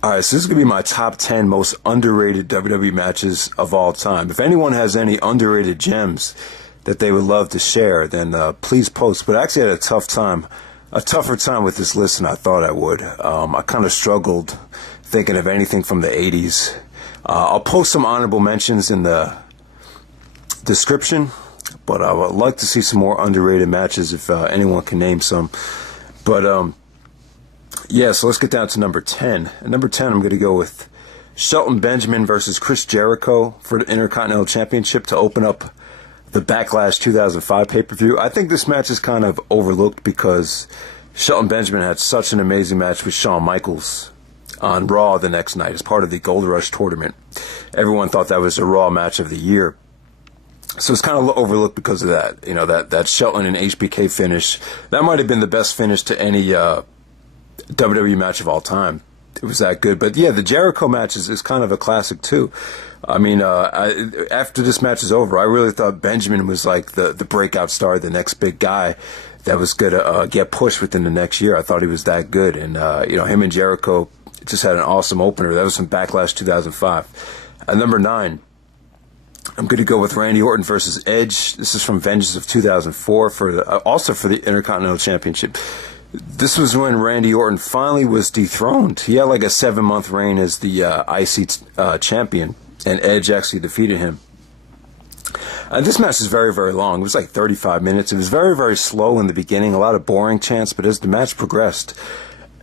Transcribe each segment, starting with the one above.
All right, so this is going to be my top 10 most underrated WWE matches of all time. If anyone has any underrated gems that they would love to share, then please post. But I actually had a tougher time with this list than I thought I would. I kind of struggled thinking of anything from the 80s. I'll post some honorable mentions in the description, but I would like to see some more underrated matches if anyone can name some. But yeah, so let's get down to number 10. At number 10, I'm going to go with Shelton Benjamin versus Chris Jericho for the Intercontinental Championship to open up the Backlash 2005 pay-per-view. I think this match is kind of overlooked because Shelton Benjamin had such an amazing match with Shawn Michaels on Raw the next night as part of the Gold Rush tournament. Everyone thought that was the Raw match of the year. So it's kind of overlooked because of that. You know, that Shelton and HBK finish. That might have been the best finish to any WWE match of all time. It was that good. But yeah, the Jericho match is kind of a classic too. I mean, after this match is over, I really thought Benjamin was like the breakout star, the next big guy that was going to get pushed within the next year. I thought he was that good. And, him and Jericho just had an awesome opener. That was from Backlash 2005. At number 9, I'm going to go with Randy Orton versus Edge. This is from Vengeance of 2004 also for the Intercontinental Championship. This was when Randy Orton finally was dethroned. He had like a 7-month reign as the IC champion, and Edge actually defeated him. This match is very, very long. It was like 35 minutes. It was very, very slow in the beginning, a lot of boring chants, but as the match progressed,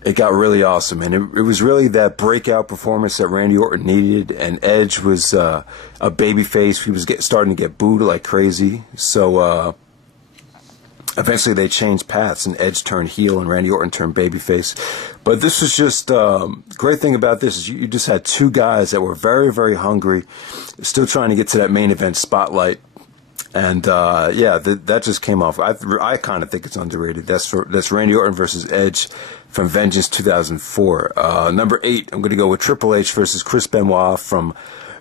it got really awesome. And it was really that breakout performance that Randy Orton needed, and Edge was a babyface. He was starting to get booed like crazy. So, eventually they changed paths and Edge turned heel and Randy Orton turned babyface. But this was just, great thing about this is you just had two guys that were very, very hungry, still trying to get to that main event spotlight. And, that just came off. I kind of think it's underrated. That's Randy Orton versus Edge from Vengeance 2004. Number 8, I'm going to go with Triple H versus Chris Benoit from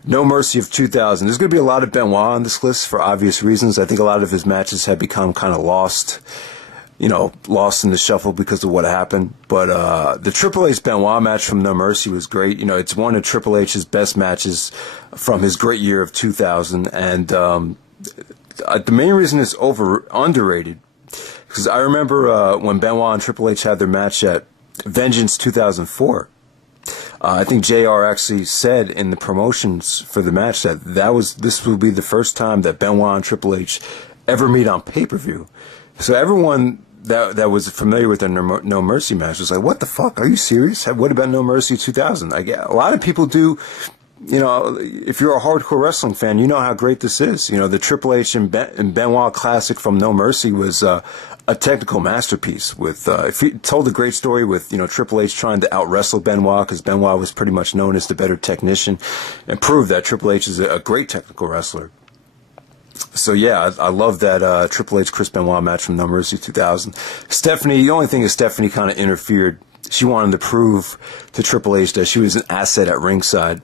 No Mercy of 2000. There's going to be a lot of Benoit on this list for obvious reasons. I think a lot of his matches have become kind of lost in the shuffle because of what happened. But the Triple H Benoit match from No Mercy was great. You know, it's one of Triple H's best matches from his great year of 2000. And the main reason it's underrated, because I remember when Benoit and Triple H had their match at Vengeance 2004. I think JR actually said in the promotions for the match that this will be the first time that Benoit and Triple H ever meet on pay-per-view. So everyone that was familiar with the No Mercy match was like, what the fuck? Are you serious? What about No Mercy 2000? Like, a lot of people do, if you're a hardcore wrestling fan, you know how great this is. You know, the Triple H and Benoit classic from No Mercy was a technical masterpiece with it told a great story with Triple H trying to out-wrestle Benoit because Benoit was pretty much known as the better technician, and proved that Triple H is a great technical wrestler. So yeah, I love that Triple H Chris Benoit match from No Mercy 2000. Stephanie, the only thing is Stephanie kind of interfered. She wanted to prove to Triple H that she was an asset at ringside.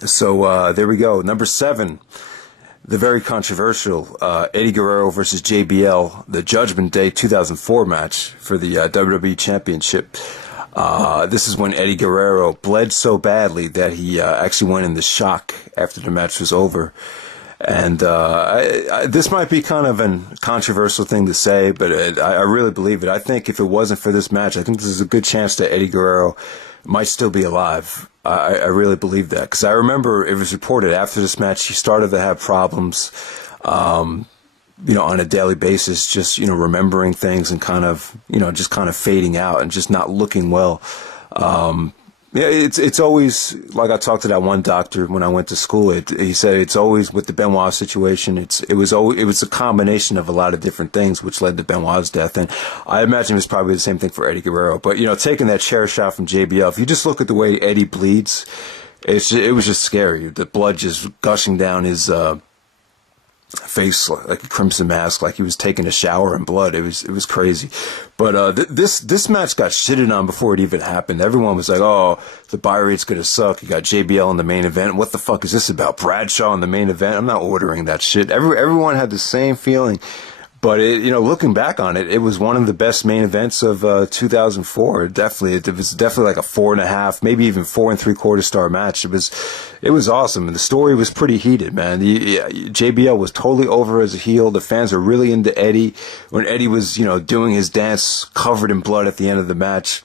So there we go. Number 7. The very controversial Eddie Guerrero versus JBL, the Judgment Day 2004 match for the WWE Championship. This is when Eddie Guerrero bled so badly that he actually went into shock after the match was over. And this might be kind of a controversial thing to say, but I really believe it. I think if it wasn't for this match, I think there's a good chance that Eddie Guerrero might still be alive. I really believe that, because I remember it was reported after this match he started to have problems, on a daily basis, just remembering things and kind of just kind of fading out and just not looking well. It's always, like I talked to that one doctor when I went to school. He said it's always with the Benoit situation. It was a combination of a lot of different things which led to Benoit's death, and I imagine it was probably the same thing for Eddie Guerrero. But taking that chair shot from JBL, if you just look at the way Eddie bleeds, it was just scary. The blood just gushing down his face like a crimson mask, like he was taking a shower in blood. It was crazy. But this match got shitted on before it even happened. Everyone was like, oh, the buy rate's gonna suck. You got JBL in the main event. What the fuck is this about? Bradshaw in the main event? I'm not ordering that shit. Everyone had the same feeling But looking back on it, it was one of the best main events of 2004. Definitely, it was definitely like a 4.5, maybe even 4 3/4 star match. It was awesome, and the story was pretty heated, man. JBL was totally over as a heel. The fans were really into Eddie when Eddie was doing his dance covered in blood at the end of the match.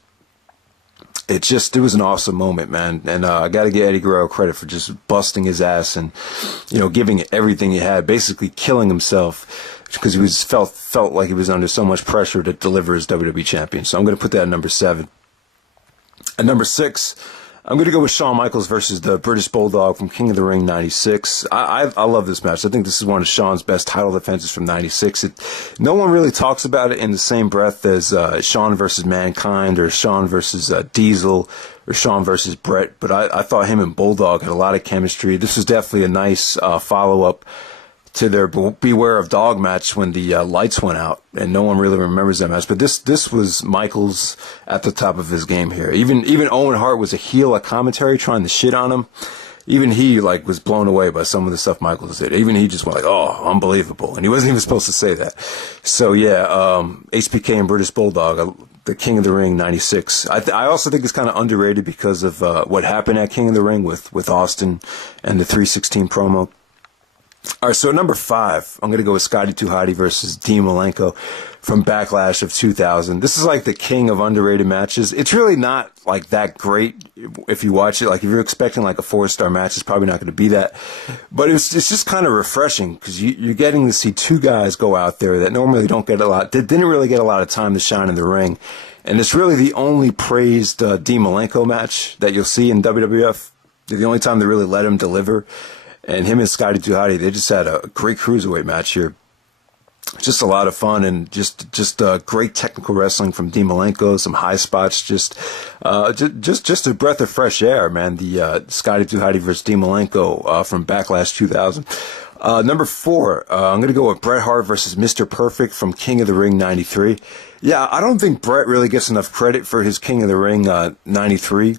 It was an awesome moment, man. And I got to give Eddie Guerrero credit for just busting his ass and giving it everything he had, basically killing himself, because he felt like he was under so much pressure to deliver as WWE champion. So I'm going to put that at number 7. At number 6, I'm going to go with Shawn Michaels versus the British Bulldog from King of the Ring 96. I love this match. I think this is one of Shawn's best title defenses from 96. No one really talks about it in the same breath as Shawn versus Mankind or Shawn versus Diesel or Shawn versus Bret, but I thought him and Bulldog had a lot of chemistry. This was definitely a nice follow-up to their Beware of Dog match when the lights went out, and no one really remembers that match. But this was Michaels at the top of his game here. Even Owen Hart was a heel at commentary trying to shit on him. Even he was blown away by some of the stuff Michaels did. Even he just went like, "Oh, unbelievable," and he wasn't even supposed to say that. So yeah, HBK and British Bulldog, the King of the Ring 96. I also think it's kind of underrated because of what happened at King of the Ring with Austin and the 316 promo. All right, so at number 5, I'm going to go with Scotty 2 Hotty versus Dean Malenko from Backlash of 2000. This is like the king of underrated matches. It's really not like that great if you watch it. Like if you're expecting like a 4-star match, it's probably not going to be that. But it's just kind of refreshing because you're getting to see two guys go out there that normally don't get didn't really get a lot of time to shine in the ring. And it's really the only praised Dean Malenko match that you'll see in WWF. The only time they really let him deliver. And him and Scotty 2 Hotty, they just had a great cruiserweight match here. Just a lot of fun and just great technical wrestling from Dean Malenko, some high spots, just a breath of fresh air, man. The Scotty 2 Hotty versus Dean Malenko from Backlash 2000. Number 4, I'm going to go with Bret Hart versus Mr. Perfect from King of the Ring 93. Yeah, I don't think Bret really gets enough credit for his King of the Ring 93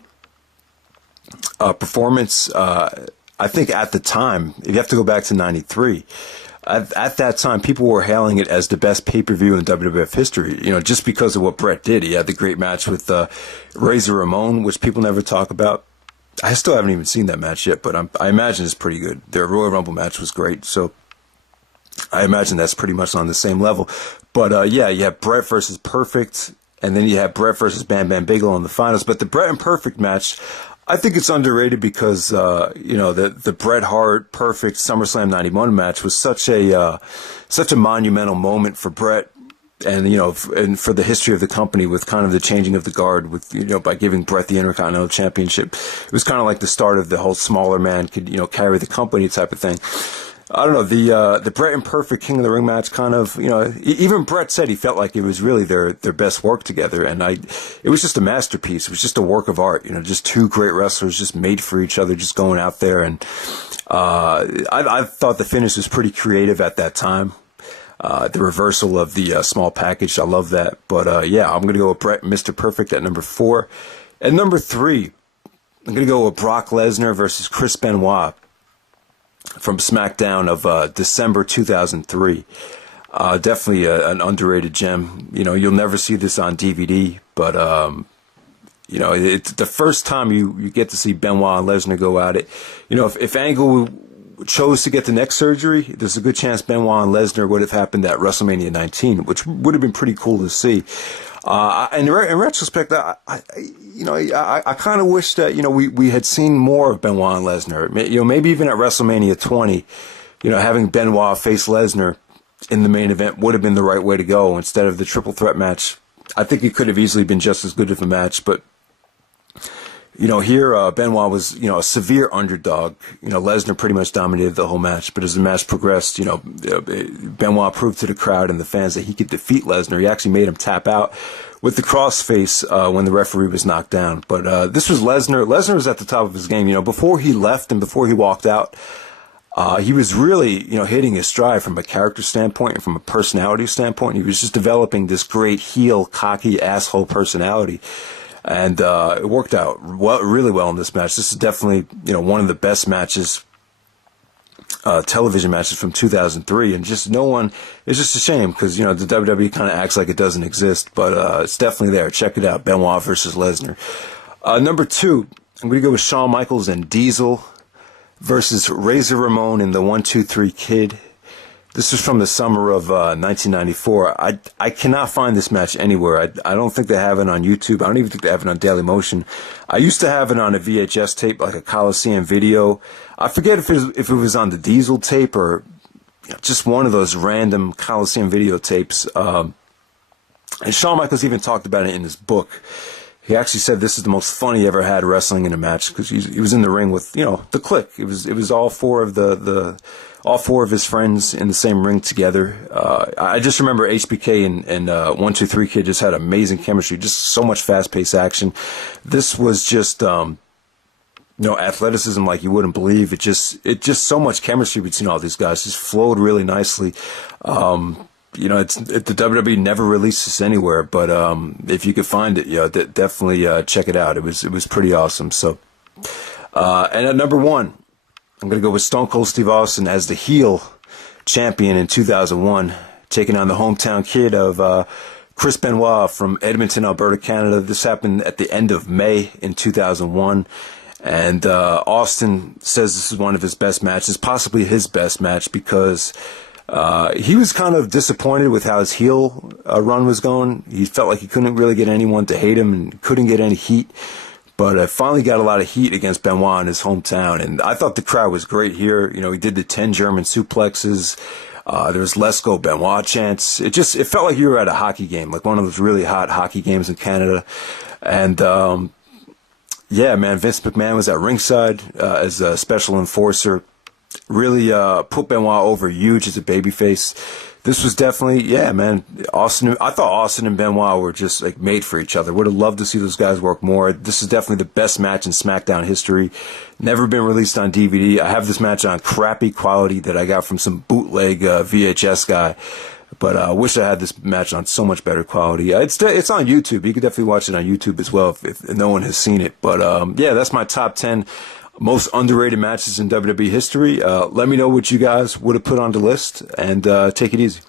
performance. I think at the time, if you have to go back to 93, at that time, people were hailing it as the best pay-per-view in WWF history, just because of what Bret did. He had the great match with Razor Ramon, which people never talk about. I still haven't even seen that match yet, but I imagine it's pretty good. Their Royal Rumble match was great, so I imagine that's pretty much on the same level. But yeah, you have Bret versus Perfect, and then you have Bret versus Bam Bam Bigelow in the finals. But the Bret and Perfect match, I think it's underrated because, the Bret Hart Perfect SummerSlam 91 match was such a monumental moment for Bret and, and for the history of the company with kind of the changing of the guard with, by giving Bret the Intercontinental Championship. It was kind of like the start of the whole smaller man could, carry the company type of thing. I don't know, the Bret and Perfect King of the Ring match kind of, even Bret said he felt like it was really their best work together, and it was just a masterpiece. It was just a work of art, just two great wrestlers just made for each other, just going out there, and I thought the finish was pretty creative at that time. The reversal of the small package, I love that. But yeah, I'm going to go with Bret and Mr. Perfect at number 4. At number 3, I'm going to go with Brock Lesnar versus Chris Benoit from Smackdown of December 2003. Definitely an underrated gem. You'll never see this on DVD, but it's the first time you get to see Benoit and Lesnar go at it. If Angle chose to get the neck surgery, there's a good chance Benoit and Lesnar would have happened at WrestleMania 19, which would have been pretty cool to see. In retrospect, I kind of wish that, we had seen more of Benoit and Lesnar. Maybe even at WrestleMania 20, having Benoit face Lesnar in the main event would have been the right way to go instead of the triple threat match. I think it could have easily been just as good of a match, but here Benoit was, a severe underdog. Lesnar pretty much dominated the whole match, but as the match progressed, Benoit proved to the crowd and the fans that he could defeat Lesnar. He actually made him tap out with the crossface when the referee was knocked down. But this was Lesnar. Lesnar was at the top of his game. Before he left and before he walked out, he was really, hitting his stride from a character standpoint and from a personality standpoint. He was just developing this great heel, cocky, asshole personality. And it worked out really well in this match. This is definitely, one of the best matches television matches from 2003, and just no one. It's just a shame because the WWE kind of acts like it doesn't exist, but it's definitely there. Check it out, Benoit versus Lesnar. Number 2, I'm going to go with Shawn Michaels and Diesel versus Razor Ramon and the 1-2-3 Kid. This was from the summer of 1994. I cannot find this match anywhere. I don't think they have it on YouTube. I don't even think they have it on Dailymotion. I used to have it on a VHS tape, like a Coliseum video. I forget if it was on the Diesel tape or just one of those random Coliseum video tapes. And Shawn Michaels even talked about it in his book. He actually said this is the most fun he ever had wrestling in a match because he was in the ring with the Clique. It was all four of all four of his friends in the same ring together. I just remember HBK and 1-2-3 Kid just had amazing chemistry, just so much fast-paced action. This was just athleticism like you wouldn't believe. It just so much chemistry between all these guys. Just flowed really nicely. The WWE never released this anywhere, but if you could find it, definitely check it out. It was pretty awesome. So, and at number 1, I'm going to go with Stone Cold Steve Austin as the heel champion in 2001, taking on the hometown kid of Chris Benoit from Edmonton, Alberta, Canada. This happened at the end of May in 2001. And Austin says this is one of his best matches, possibly his best match, because he was kind of disappointed with how his heel run was going. He felt like he couldn't really get anyone to hate him and couldn't get any heat. But finally got a lot of heat against Benoit in his hometown. And I thought the crowd was great here. He did the 10 German suplexes. There was "Let's go Benoit" chants. It felt like you were at a hockey game, like one of those really hot hockey games in Canada. And yeah, man, Vince McMahon was at ringside as a special enforcer. Really put Benoit over huge as a babyface. This was definitely, yeah, man, Austin. I thought Austin and Benoit were just like made for each other. Would have loved to see those guys work more. This is definitely the best match in Smackdown history. Never been released on DVD. I have this match on crappy quality that I got from some bootleg VHS guy. But I wish I had this match on so much better quality. It's on YouTube. You could definitely watch it on YouTube as well if no one has seen it. But yeah, that's my top 10 most underrated matches in WWE history. Let me know what you guys would have put on the list, and take it easy.